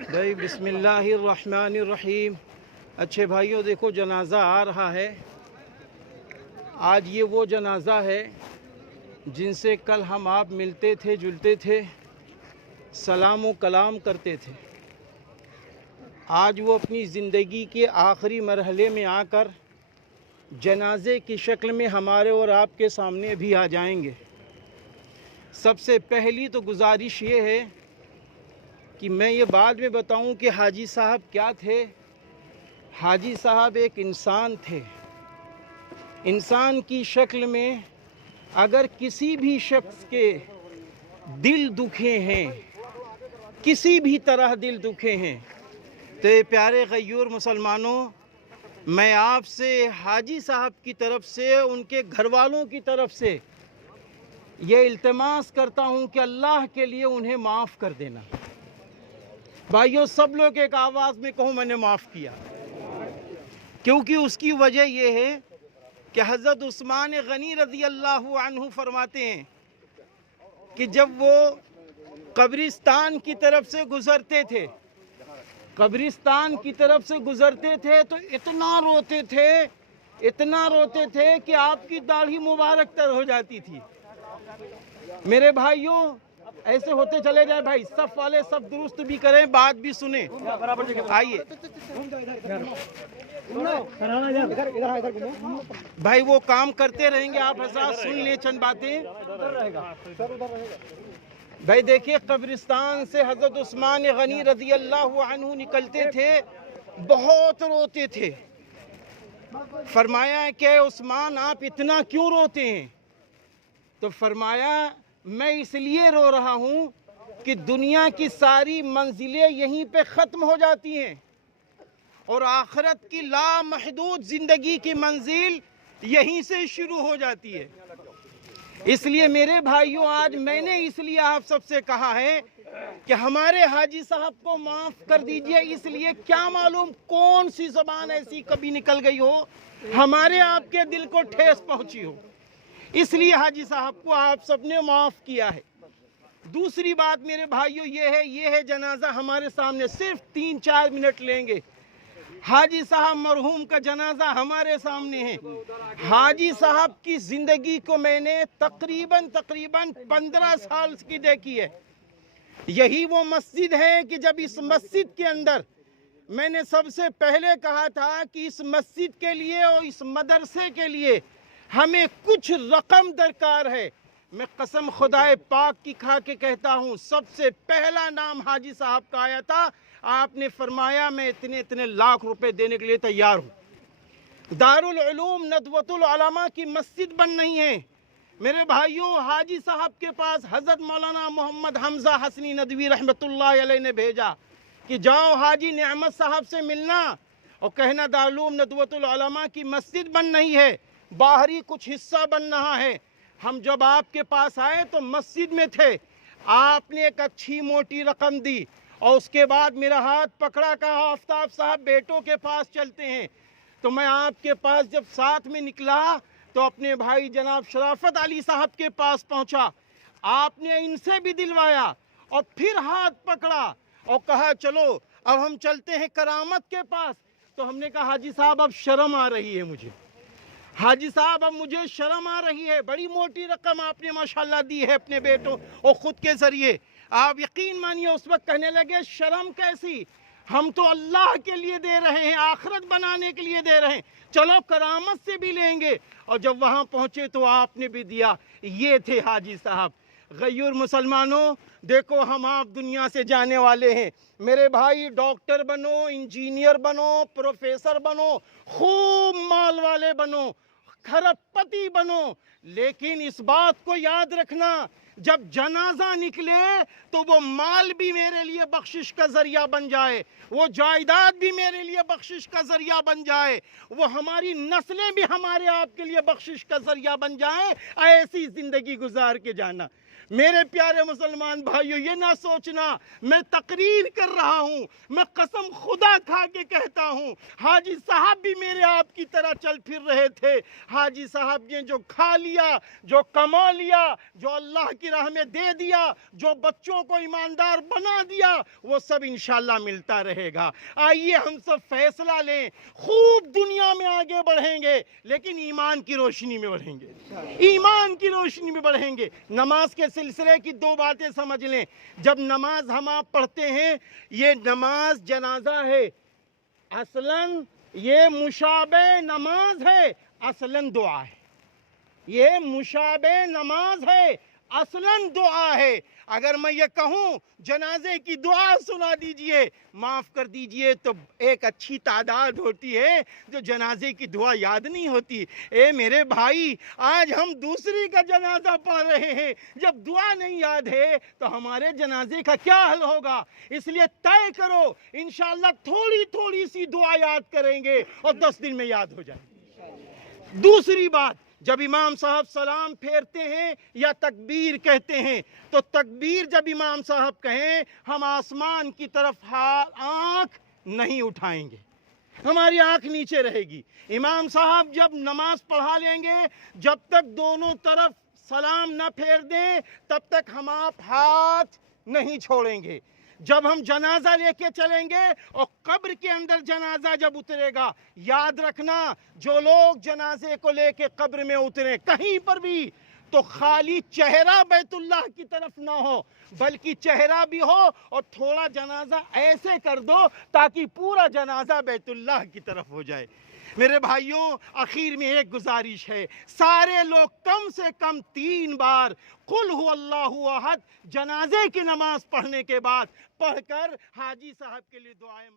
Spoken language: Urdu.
بھائی بسم اللہ الرحمن الرحیم۔ اچھے بھائیوں، دیکھو جنازہ آ رہا ہے۔ آج یہ وہ جنازہ ہے جن سے کل ہم آپ ملتے تھے، جلتے تھے، سلام و کلام کرتے تھے۔ آج وہ اپنی زندگی کے آخری مرحلے میں آ کر جنازے کی شکل میں ہمارے اور آپ کے سامنے بھی آ جائیں گے۔ سب سے پہلی تو گزارش یہ ہے کہ میں یہ بعد میں بتاؤں کہ حاجی صاحب کیا تھے۔ حاجی صاحب ایک انسان تھے۔ انسان کی شکل میں اگر کسی بھی شخص کے دل دکھے ہیں، کسی بھی طرح دل دکھے ہیں، تو یہ پیارے غیور مسلمانوں، میں آپ سے حاجی صاحب کی طرف سے، ان کے گھر والوں کی طرف سے یہ التماس کرتا ہوں کہ اللہ کے لیے انہیں معاف کر دینا۔ بھائیوں، سب لوگ ایک آواز میں کہو میں نے معاف کیا، کیونکہ اس کی وجہ یہ ہے کہ حضرت عثمان غنی رضی اللہ عنہ فرماتے ہیں کہ جب وہ قبرستان کی طرف سے گزرتے تھے، قبرستان کی طرف سے گزرتے تھے تو اتنا روتے تھے کہ آپ کی داڑھی مبارک تر ہو جاتی تھی۔ میرے بھائیوں، ایسے ہوتے چلے جائیں بھائی، صف والے سب درست بھی کریں، بات بھی سنیں۔ آئیے بھائی، وہ کام کرتے رہیں گے، آپ حضرات سن لیں چند باتیں۔ بھائی دیکھیے، قبرستان سے حضرت عثمان غنی رضی اللہ عنہ نکلتے تھے، بہت روتے تھے۔ فرمایا کہ عثمان آپ اتنا کیوں روتے ہیں؟ تو فرمایا میں اس لیے رو رہا ہوں کہ دنیا کی ساری منزلیں یہیں پہ ختم ہو جاتی ہیں اور آخرت کی لامحدود زندگی کی منزل یہیں سے شروع ہو جاتی ہے۔ اس لیے میرے بھائیوں، آج میں نے اس لیے آپ سب سے کہا ہے کہ ہمارے حاجی صاحب کو معاف کر دیجئے، اس لیے کیا معلوم کون سی زبان ایسی کبھی نکل گئی ہو، ہمارے آپ کے دل کو ٹھیس پہنچی ہو، اس لیے حاجی صاحب کو آپ سب نے معاف کیا ہے۔ دوسری بات میرے بھائیوں یہ ہے جنازہ ہمارے سامنے، صرف 3-4 منٹ لیں گے۔ حاجی صاحب مرحوم کا جنازہ ہمارے سامنے ہے۔ حاجی صاحب کی زندگی کو میں نے تقریباً 15 سال کی دیکھی ہے۔ یہی وہ مسجد ہے کہ جب اس مسجد کے اندر میں نے سب سے پہلے کہا تھا کہ اس مسجد کے لیے اور اس مدرسے کے لیے ہمیں کچھ رقم درکار ہے، میں قسم خدائے پاک کی کھا کے کہتا ہوں، سب سے پہلا نام حاجی صاحب کا آیا تھا۔ آپ نے فرمایا میں اتنے لاکھ روپے دینے کے لیے تیار ہوں۔ دارالعلوم ندوۃ العلماء کی مسجد بن رہی ہے۔ میرے بھائیوں، حاجی صاحب کے پاس حضرت مولانا محمد حمزہ حسنی ندوی رحمۃ اللہ علیہ نے بھیجا کہ جاؤ حاجی نعمت صاحب سے ملنا اور کہنا دارالعلوم ندوۃ العلماء کی مسجد بن رہی ہے، باہری کچھ حصہ بن رہا ہے۔ ہم جب آپ کے پاس آئے تو مسجد میں تھے، آپ نے ایک اچھی موٹی رقم دی اور اس کے بعد میرا ہاتھ پکڑا، کہا آفتاب صاحب بیٹوں کے پاس چلتے ہیں۔ تو میں آپ کے پاس جب ساتھ میں نکلا تو اپنے بھائی جناب شرافت علی صاحب کے پاس پہنچا، آپ نے ان سے بھی دلوایا اور پھر ہاتھ پکڑا اور کہا چلو اب ہم چلتے ہیں کرامت کے پاس۔ تو ہم نے کہا حاجی صاحب اب شرم آ رہی ہے مجھے، حاجی صاحب اب مجھے شرم آ رہی ہے، بڑی موٹی رقم آپ نے ماشاءاللہ دی ہے اپنے بیٹوں اور خود کے ذریعے۔ آپ یقین مانیے اس وقت کہنے لگے شرم کیسی، ہم تو اللہ کے لیے دے رہے ہیں، آخرت بنانے کے لیے دے رہے ہیں، چلو کرامت سے بھی لیں گے۔ اور جب وہاں پہنچے تو آپ نے بھی دیا۔ یہ تھے حاجی صاحب۔ غیور مسلمانوں، دیکھو ہم آپ دنیا سے جانے والے ہیں، میرے بھائی ڈاکٹر بنو، انجینئر بنو، پروفیسر بنو، خوب مال والے بنو، کھرب پتی بنو، لیکن اس بات کو یاد رکھنا جب جنازہ نکلے تو وہ مال بھی میرے لیے بخشش کا ذریعہ بن جائے، وہ جائیداد بھی میرے لیے بخشش کا ذریعہ بن جائے، وہ ہماری نسلیں بھی ہمارے آپ کے لیے بخشش کا ذریعہ بن جائیں، ایسی زندگی گزار کے جانا۔ میرے پیارے مسلمان بھائیوں، یہ نہ سوچنا میں تقریر کر رہا ہوں، میں قسم خدا کھا کے کہتا ہوں، حاجی صاحب بھی میرے آپ کی طرح چل پھر رہے تھے۔ حاجی صاحب نے جو کھا لیا، جو کما لیا، جو اللہ کی راہ میں دے دیا، جو بچوں کو ایماندار بنا دیا، وہ سب انشاءاللہ ملتا رہے گا۔ آئیے ہم سب فیصلہ لیں، خوب دنیا میں آگے بڑھیں گے لیکن ایمان کی روشنی میں بڑھیں گے، ایمان کی روشنی میں بڑھیں گے۔ نماز کے سلسلے کی دو باتیں سمجھ لیں۔ جب نماز ہم آپ پڑھتے ہیں، یہ نماز جنازہ ہے، اصلاً یہ مشابہ نماز ہے، اصلاً دعا ہے۔ یہ مشابہ نماز ہے، اصلاً دعا ہے۔ اگر میں یہ کہوں جنازے کی دعا سنا دیجئے، معاف کر دیجئے، تو ایک اچھی تعداد ہوتی ہے جو جنازے کی دعا یاد نہیں ہوتی۔ اے میرے بھائی، آج ہم دوسری کا جنازہ پڑھ رہے ہیں، جب دعا نہیں یاد ہے تو ہمارے جنازے کا کیا حل ہوگا؟ اس لیے طے کرو، انشاءاللہ تھوڑی تھوڑی سی دعا یاد کریں گے اور 10 دن میں یاد ہو جائے گی۔ دوسری بات، جب امام صاحب سلام پھیرتے ہیں یا تکبیر کہتے ہیں، تو تکبیر جب امام صاحب کہیں، ہم آسمان کی طرف آنکھ نہیں اٹھائیں گے، ہماری آنکھ نیچے رہے گی۔ امام صاحب جب نماز پڑھا لیں گے، جب تک دونوں طرف سلام نہ پھیر دیں تب تک ہم آپ ہاتھ نہیں چھوڑیں گے۔ جب ہم جنازہ لے کے چلیں گے اور قبر کے اندر جنازہ جب اترے گا، یاد رکھنا، جو لوگ جنازے کو لے کے قبر میں اتریں کہیں پر بھی، تو خالی چہرہ بیت اللہ کی طرف نہ ہو، بلکہ چہرہ بھی ہو اور تھوڑا جنازہ ایسے کر دو تاکہ پورا جنازہ بیت اللہ کی طرف ہو جائے۔ میرے بھائیوں، آخر میں ایک گزارش ہے، سارے لوگ کم سے کم 3 بار قل هو اللہ احد جنازے کی نماز پڑھنے کے بعد پڑھ کر حاجی صاحب کے لیے دعائیں